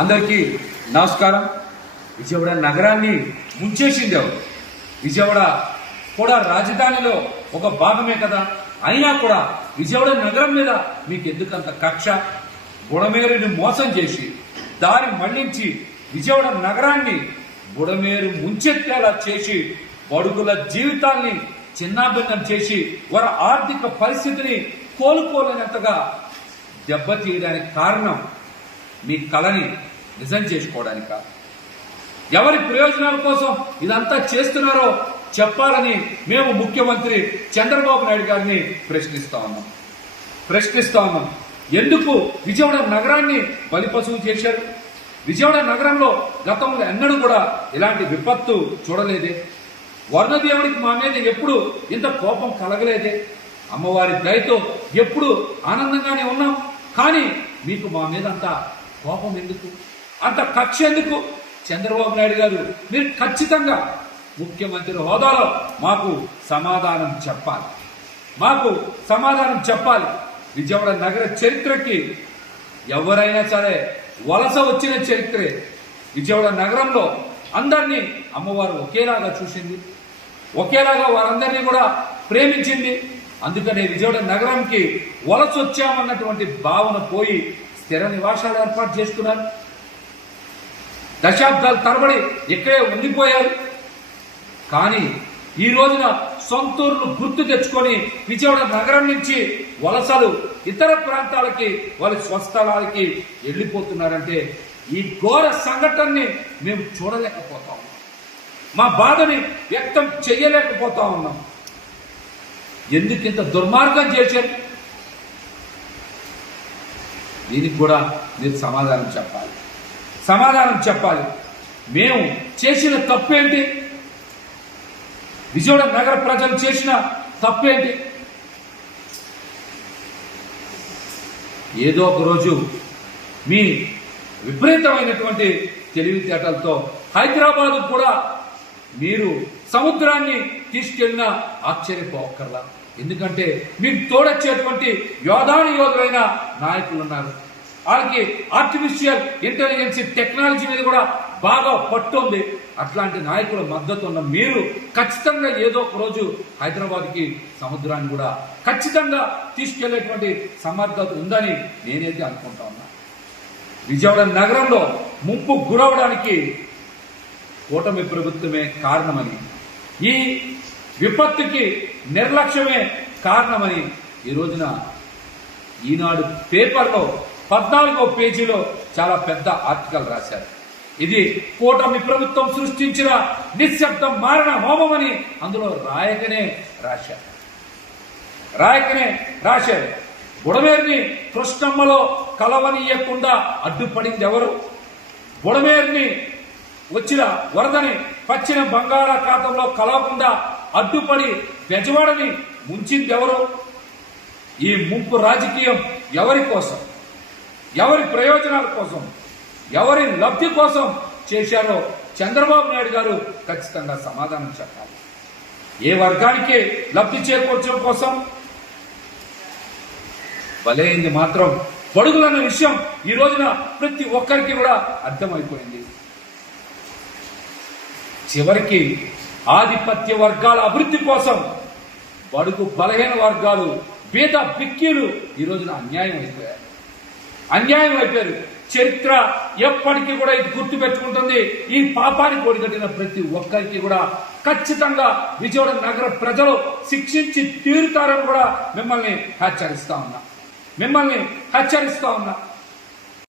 అందరికీ నమస్కారం. విజయవాడ నగరాన్ని ముంచేసింది ఎవరు? విజయవాడ కూడా రాజధానిలో ఒక భాగమే కదా. అయినా కూడా విజయవాడ నగరం మీద మీకు ఎందుకంత కక్ష? బుడమేరుని మోసం చేసి దారి మళ్లించి విజయవాడ నగరాన్ని బుడమేరు ముంచెత్తేలా చేసి బడుగుల జీవితాన్ని చిన్నాభిన్నం చేసి వారి ఆర్థిక పరిస్థితిని కోలుకోలేనంతగా దెబ్బతీయడానికి కారణం మీ కళని నిజం చేసుకోవడానిక? ఎవరి ప్రయోజనాల కోసం ఇదంతా చేస్తున్నారో చెప్పాలని మేము ముఖ్యమంత్రి చంద్రబాబు నాయుడు గారిని ప్రశ్నిస్తా ఉన్నాం. ఎందుకు విజయవాడ నగరాన్ని బలిపశువు చేశారు? విజయవాడ నగరంలో గతంలో ఎన్నడూ కూడా ఇలాంటి విపత్తు చూడలేదే. వరుణదేవుడికి మా మీద ఎప్పుడు ఇంత కోపం కలగలేదే. అమ్మవారి దయతో ఎప్పుడు ఆనందంగానే ఉన్నాం. కానీ మీకు మా మీద అంత కోపం ఎందుకు, అంత కక్ష ఎందుకు? చంద్రబాబు నాయుడు గారు, మీరు ఖచ్చితంగా ముఖ్యమంత్రి హోదాలో మాకు సమాధానం చెప్పాలి. విజయవాడ నగర చరిత్రకి ఎవరైనా సరే వలస వచ్చిన చరిత్రే. విజయవాడ నగరంలో అందరినీ అమ్మవారు ఒకేలాగా చూసింది, ఒకేలాగా వారందరినీ కూడా ప్రేమించింది. అందుకనే విజయవాడ నగరానికి వలస వచ్చామన్నటువంటి భావన పోయి స్థిర నివాసాలు ఏర్పాటు చేసుకున్నారు. దశాబ్దాల తరబడి ఇక్కడే ఉండిపోయారు. కానీ ఈ రోజున సొంతూరును గుర్తు తెచ్చుకొని విజయవాడ నగరం నుంచి వలసలు ఇతర ప్రాంతాలకి వారి స్వస్థలాలకి వెళ్ళిపోతున్నారంటే ఈ ఘోర సంఘటనని మేము చూడలేకపోతా ఉన్నాం. మా బాధని వ్యక్తం చేయలేకపోతా ఉన్నాం. ఎందుకు ఇంత దుర్మార్గం చేశారు? దీనికి కూడా మీరు సమాధానం చెప్పాలి. మేము చేసిన తప్పేంటి? విజయవాడ నగర ప్రజలు చేసిన తప్పేంటి? ఏదో ఒక రోజు మీ విపరీతమైనటువంటి తెలివితేటలతో హైదరాబాద్ కూడా మీరు సముద్రాన్ని తీసుకెళ్లిన ఆశ్చర్యపోకర్లా. ఎందుకంటే మీకు తోడొచ్చేటువంటి యోధులైన నాయకులు ఉన్నారు. వాళ్ళకి ఆర్టిఫిషియల్ ఇంటెలిజెన్స్ టెక్నాలజీ మీద కూడా బాగా పట్టుంది. అట్లాంటి నాయకుల మద్దతు ఉన్న మీరు ఖచ్చితంగా ఏదో ఒక రోజు హైదరాబాద్కి సముద్రాన్ని కూడా ఖచ్చితంగా తీసుకెళ్లేటువంటి సమర్థత ఉందని నేనైతే అనుకుంటా ఉన్నా. విజయవాడ నగరంలో ముప్పు గురవడానికి కూటమి ప్రభుత్వమే కారణమని, ఈ విపత్తుకి నిర్లక్ష్యమే కారణమని ఈ రోజున ఈనాడు పేపర్లో 14వ పేజీలో చాలా పెద్ద ఆర్టికల్ రాశారు. ఇది కూటమి ప్రభుత్వం సృష్టించిన నిశ్శబ్ద మారణ హోమమని అందులో రాయకనే రాశారు. బుడమేరుని కృష్ణమ్మలో కలవనీయకుండా అడ్డుపడింది ఎవరు? బుడమేరుని వచ్చిన వరదని పశ్చిమ బంగాళాఖాతంలో కలవకుండా అడ్డుపడి బెజవాడని ముంచింది ఎవరు? ఈ ముంపు రాజకీయం ఎవరి కోసం, ఎవరి ప్రయోజనాల కోసం, ఎవరి లబ్ధి కోసం చేశారో చంద్రబాబు నాయుడు గారు ఖచ్చితంగా సమాధానం చెప్పాలి. ఏ వర్గానికి లబ్ధి చేకూర్చడం కోసం? బలైంది మాత్రం బడుగులన్న విషయం ఈ రోజున ప్రతి ఒక్కరికి కూడా అర్థమైపోయింది. చివరికి ఆధిపత్య వర్గాల అభివృద్ధి కోసం బడుగు బలహీన వర్గాలు, పేద బిక్కీలు ఈ రోజున అన్యాయం అయిపోయారు. చరిత్ర ఎప్పటికీ కూడా ఇది గుర్తు పెట్టుకుంటుంది. ఈ పాపానికి ఒడిగట్టిన ప్రతి ఒక్కరికి కూడా ఖచ్చితంగా విజయవాడ నగర ప్రజలు శిక్షించి తీరుతారని కూడా మిమ్మల్ని హెచ్చరిస్తా ఉన్నా.